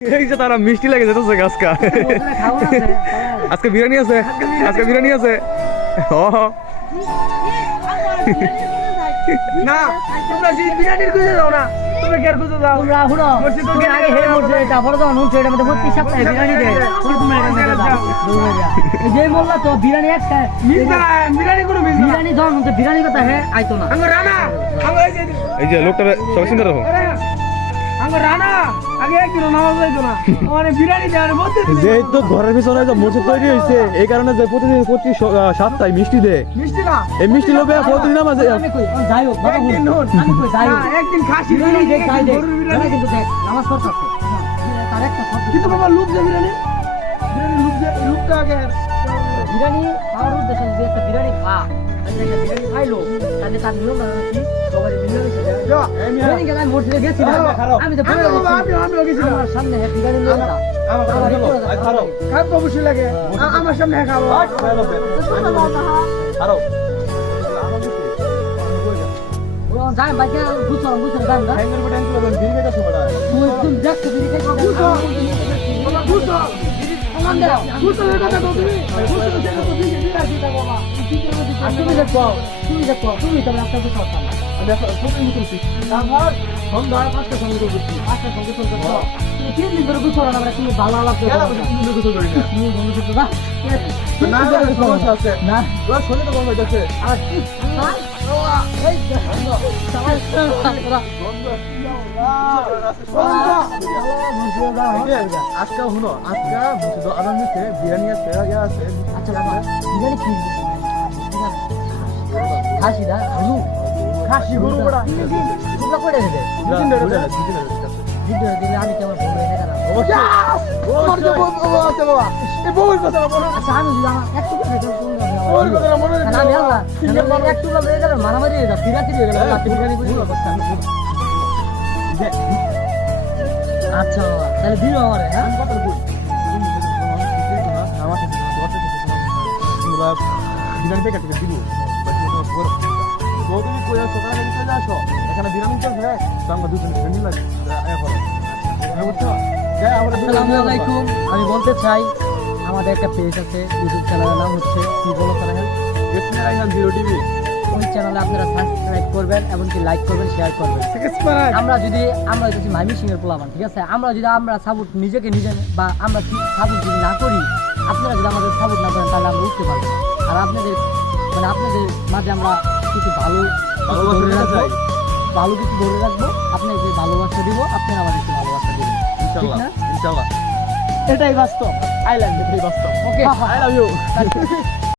এই যে তারা মিষ্টি লাগে যেতেছে আজকে আজকে বিরিয়ানি আছে আজকে বিরিয়ানি আছে ও না তোমরা জি বিরিয়ানির খুঁজে দাও না তোমরা কেয়ার খুঁজে দাও তোমরা হুনো তুমি আগে হে মোর এটা বড় দাও নুন সেটা মধ্যে 32 সপ্তাহে বিরিয়ানি দে তোমরা এটা মধ্যে দাও এই যে মোল্লা তো বিরিয়ানি একটা বিরিয়ানি কোনো মিস না বিরিয়ানি দাও মধ্যে বিরিয়ানি কথা হে আইতো না আঙ্গ রানা আঙ্গ এই যে লোকটা সবাই চিন্তা রাখো আঙ্গ রানা আগে একদিন নামাজ যাইতো না মানে বিরিয়ানি দেওয়ার মধ্যে যেহেতু ঘরের পিছনে যে মসজিদ তৈরি হয়েছে এই কারণে যে প্রতিদিন প্রতি সপ্তাহে মিষ্টি দেয় মিষ্টি না এই মিষ্টি লোভে প্রতিদিন আমাদের আমি কই যাই হোক বাবা একদিন নুন আমি কই যাই হোক একদিন খাসি বিরিয়ানি দেখ যাই দেখ গরুর বিরিয়ানি কিন্তু দেখ নামাজ পড়তে তার একটা শব্দ কিন্তু বাবা লুক যে বিরিয়ানি বিরিয়ানি লুকটা আগে বিরিয়ানি খাওয়ার উদ্দেশ্যে যদি একটা বিরিয়ানি খা তাহলে একটা বিরিয়ানি খাইলো তাহলে তার নিয়ম কি সবাই বিরিয়ানি খেতে বিরিয়ানি খেলে আমি মসজিদে গেছিলাম আমি তো বলে আমি গেছিলাম আমার সামনে হ্যাঁ বিরিয়ানি নিয়ে না খাবো অবশ্যই লাগে আমার সামনে খাবো যাই বাইকে বুঝছো বুঝছো যাই না তুই তুমি দেখ বিরিয়ানি খাইছো বুঝো বুঝো এটা তো তুমি বুঝো এটা তো তুমি বিরিয়ানি দিতা বাবা তুমি দেখো তুমি তো একটা বুঝছো না আমি সবই বুঝছি আমার সন্ধ্যা 5টা সঙ্গে করছি 5টা সঙ্গে চলতে তুমি তিন দিন ধরে বুঝছো না আমরা তুমি ভালো লাগছে তুমি বুঝছো করি না তুমি বন্ধু করছো না না সমস্যা আছে না তোর শরীরে তো বন্ধ হইছে আর কি এই আজকে শুনো আজকে মসজিদ আরামে বিরিয়ানি আছে ইয়া আছে আচ্ছা বাবা বিরিয়ানি কি খাসি দা আলু খাসি গরু বড়া তোমরা করে দেবে ভিডিও দিলে আমি কেমন বলবো এটা না তোমার তো বউ আছে বাবা এই বউর কথা বলো আচ্ছা আমি যদি আমার একটু করে বউর কথা মনে আমি আল্লাহ একটু করে গেলে মারামারি হয়ে যাবে ফিরাতি হয়ে গেল লাঠি বিরিয়ানি করে আচ্ছা বাবা তাহলে দিও আমারে হ্যাঁ কথা বল বিরিয়ানি প্যাকেট থেকে দিব তুমি কই আসো তাহলে চলে আসো এখানে বিরিয়ানি চলছে তো আমরা দুজন বিরিয়ানি লাগে বুঝছো আসসালামু আলাইকুম আমি বলতে চাই আমাদের একটা পেজ আছে ইউটিউব চ্যানেলের নাম হচ্ছে কি বলো তারা জিরো টিভি ওই চ্যানেলে আপনারা সাবস্ক্রাইব করবেন এমনকি লাইক করবেন শেয়ার করবেন আমরা যদি মাইমি সিং এর পোলাবান ঠিক আছে আমরা যদি আমরা সাপোর্ট নিজেকে নিজে বা আমরা সাপোর্ট যদি না করি আপনারা যদি আমাদের সাপোর্ট না করেন তাহলে আমরা উঠতে পারবো না। আর আপনাদের আপনাদের মাঝে আমরা কিছু ভালো ধরে রাখবো ভালো কিছু ধরে রাখবো আপনাকে ভালোবাসা দিব আপনারা আমাদেরকে ভালোবাসা দিবেন ঠিক না ইনশাআল্লাহ এটাই বাস্তব আই লাভ এটাই বাস্তব ওকে আই লাভ ইউ